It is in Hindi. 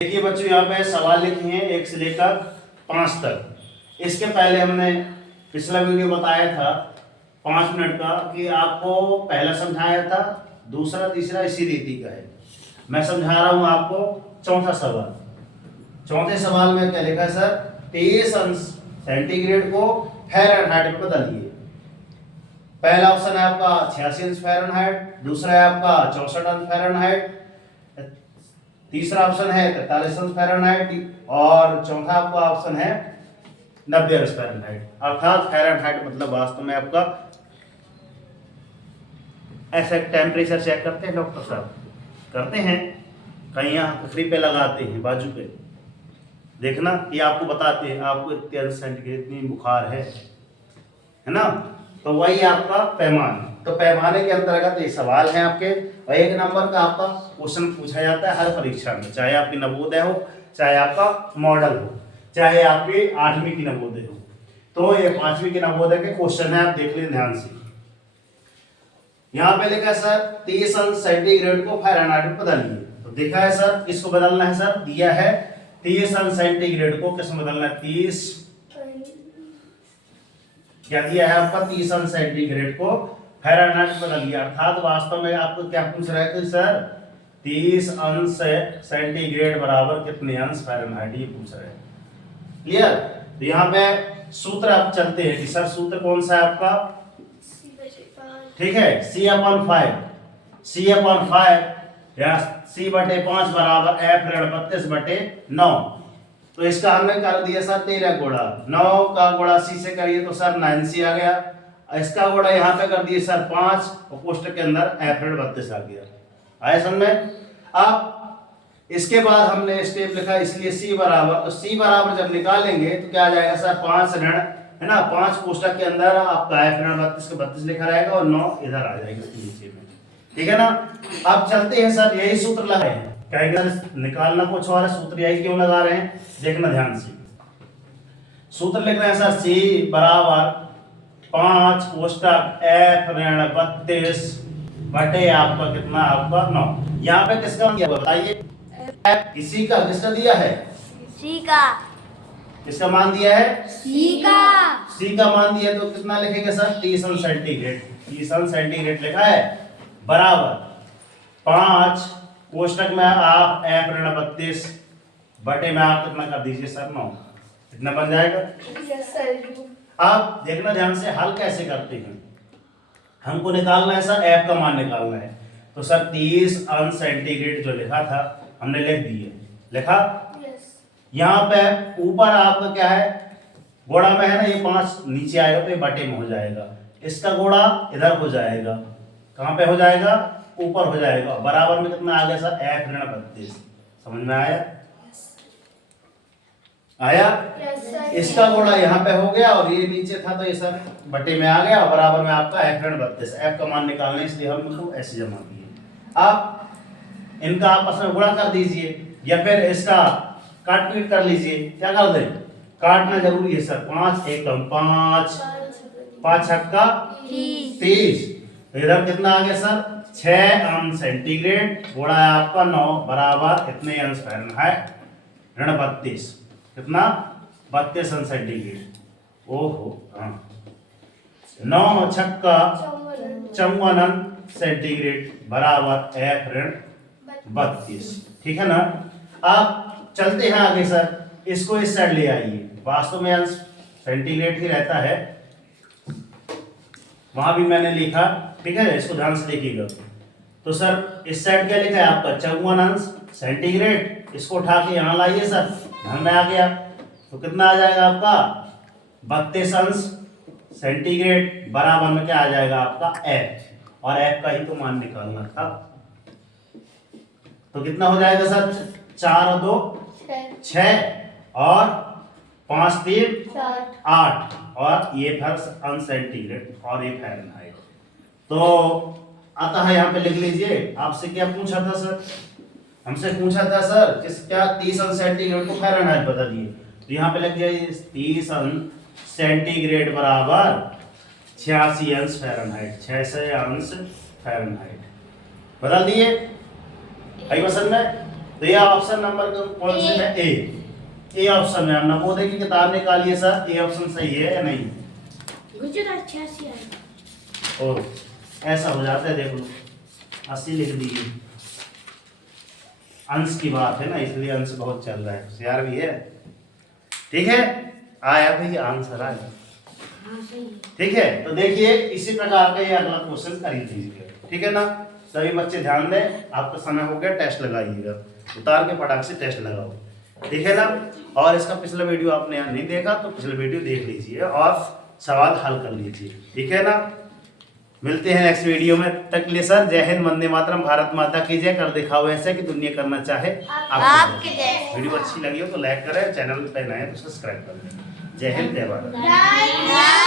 देखिए बच्चों, यहाँ पे सवाल लिखे हैं 1 से लेकर 5 तक। इसके पहले हमने पिछला वीडियो बताया था 5 मिनट का कि आपको पहला समझाया था, दूसरा तीसरा इसी रीति का है। मैं समझा रहा हूँ आपको चौथा सवाल। चौथे सवाल में क्या लिखा है सर? 23 अंश सेंटीग्रेड को फ़ारेनहाइट में बदलिए। पहला ऑप्शन है आपका 86 अंश फ़ारेनहाइट, दूसरा है आपका 64 अंश फ़ारेनहाइट, तीसरा ऑप्शन है 43 अंश फ़ारेनहाइट और चौथा आपका ऑप्शन है 90 अंश फ़ारेनहाइट। अर्थात फ़ारेनहाइट मतलब वास्तव में आपका ऐसे टेम्परेचर चेक करते हैं डॉक्टर साहब, करते हैं कहीं यहाँ ककड़ी पे लगाते हैं बाजू पे, देखना ये आपको बताते हैं आपको इतने अंश सेंटीग्रेड इतनी बुखार है ना। तो वही आपका पैमाना, तो पैमाने के अंतर्गत ये सवाल है आपके। और 1 नंबर का आपका क्वेश्चन पूछा जाता है हर परीक्षा में, चाहे आपकी नवोदय हो, चाहे आपका मॉडल हो, चाहे आपकी 8वीं की नवोदय हो। तो ये 5वीं की नवोदय के क्वेश्चन है, आप देख लें ध्यान से। यहाँ पे लिखा है सर 30 अंश सेंटीग्रेड को फ़ारेनहाइट में बदलिए। तो देखा है सर किसको बदलना है सर? दिया है 30 अंश सेंटीग्रेड को किस में बदलना है? 30 क्या दिया है आपका? 30 अंश सेंटीग्रेड को फ़ारेनहाइट में बदलिए। अर्थात वास्तव में आपको क्या पूछ रहा है कि सर 30 अंश सेंटीग्रेड बराबर कितने अंश फ़ारेनहाइट, ये पूछ रहे हैं। क्लियर? तो यहाँ पे सूत्र आप चलते हैं कि सर सूत्र कौन सा है आपका? ठीक है, C/5 या C/5 बराबर F/32/9। तो इसका हमने कर दिया सर 13 गुणा, 9 का गुणा C से करिए तो सर 9C आ गया। इसका गुणा यहाँ पे कर दिए सर 5 और कोष्टक के अंदर F/32 आ गया। आया समझ में? अब इसके बाद हमने स्टेप लिखा इसलिए C बराबर, तो C बराबर जब निकालेंगे तो क्या आ जाएगा सर? 5 ऋण है ना, 5 कोष्टक के अंदर आपका F/32 का 32 लिखा रहेगा और 9 इधर आ जाएगा इसके नीचे में। ठीक है ना? अब चलते हैं सर, यही सूत्र लगाए हैं, कहेंगे सर निकालना कुछ और है, सूत्र यही क्यों लगा रहे हैं? देखना ध्यान से। सूत्र लिख रहे हैं सर C बराबर 5 कोष्टक F/32 बटे आपका कितना? आपका 9। यहाँ पे किसका दिया हुआ बताइए? किसी का, किसका दिया है? सी का। किसका मान दिया है? सी का। सी का मान दिया तो कितना लिखेंगे सर? 30 अंश सेंटीग्रेड। 30 अंश सेंटीग्रेड लिखा है बराबर 5 कोष्टक में आप F/32 बटे में आप कितना कर दीजिए सर? 9। कितना बन जाएगा? Yes sir. आप देखना ध्यान से हल कैसे करते हैं। हमको निकालना है सर F का मान निकालना है। तो सर 30 अंश सेंटीग्रेड जो लिखा था हमने लिख दिए, लिखा। यहाँ पे ऊपर आपका क्या है? गुणा में है ना, ये 5 नीचे आएगा तो ये बटे में हो जाएगा, इसका गुणा इधर हो जाएगा, कहाँ पे हो जाएगा? ऊपर हो जाएगा। बराबर में कितना आ गया सर? F/32। समझ में आया? आया? इसका गुणा यहाँ पे हो गया और ये नीचे था तो ये सर बटे में आ गया और बराबर में आपका F/32। F का मान निकालना है इसलिए हम इसको ऐसे जमा दिए। आप इनका आपस में गुणा कर दीजिए या फिर इसका काट पीट कर लीजिए। क्या कर दें? काटना जरूरी है सर। 5 एकम 5, 5 छक्का 30। इधर कितना आ गया सर? 6 अंश सेंटीग्रेड गुणा है आपका 9 बराबर इतने अंश फ़ारेनहाइट ऋण 32। कितना? 32 अंश सेंटीग्रेड। ओहो हाँ, 9 छक्का 54 अंश सेंटीग्रेड बराबर F/32। ठीक है ना? आप चलते हैं आगे सर, इसको इस साइड ले आइए। वास्तव में अंश सेंटीग्रेड ही रहता है, वहां भी मैंने लिखा, ठीक है, इसको ध्यान से देखिएगा। तो सर इस साइड क्या लिखा है आपका? 54 अंश सेंटीग्रेड। इसको उठा के यहाँ लाइए सर, ध्यान में आ गया तो कितना आ जाएगा आपका? 32 अंश सेंटीग्रेड बराबर में क्या आ जाएगा आपका? F। और F का ही तो मान निकालना था। तो कितना हो जाएगा सर? 4 और 2 6 और 5 3 8 और ये अंश सेंटीग्रेड और ये फ़ारेनहाइट। तो अतः यहाँ पे लिख लीजिए। आपसे क्या पूछा था सर? हमसे पूछा था सर किस क्या 30 अंश सेंटीग्रेड को फ़ारेनहाइट बदलिए। तो यहाँ पे लिख दिया 30 अंश सेंटीग्रेड बराबर 86 अंश फ़ारेनहाइट। 86 अंश फ़ारेनहाइट बदल दिए। आई पसंद में? तो ये ऑप्शन नंबर कौन से है? ए ऑप्शन में। हम नवोदय की किताब निकालिए सर, ए ऑप्शन सही है या नहीं? गुजरात 86 आएगा। और ऐसा हो जाता है, देख लो 80 लिख दीजिए। अंश की बात है ना, इसलिए अंश बहुत चल रहा है, होशियार भी है। ठीक है, आया भैया आंसर आया। हाँ सही है। ठीक है, तो देखिए इसी प्रकार का ये अगला क्वेश्चन कर लीजिए। ठीक है ना, सभी बच्चे ध्यान दें, आपका समय हो गया, टेस्ट लगाइएगा, उतार के फटाक से टेस्ट लगाओ। ठीक है ना, और इसका पिछला वीडियो आपने यहाँ नहीं देखा तो पिछला वीडियो देख लीजिए और सवाल हल कर लीजिए। ठीक है ना, मिलते हैं नेक्स्ट वीडियो में, तक के लिए सर जय हिंद, वंदे मातरम, भारत माता की जय। कर दिखाओ ऐसा कि दुनिया करना चाहे आपके जैसे। वीडियो अच्छी लगी हो तो लाइक करें, चैनल पे नए हैं तो सब्सक्राइब कर दें। जय हिंद, जय भारत। जय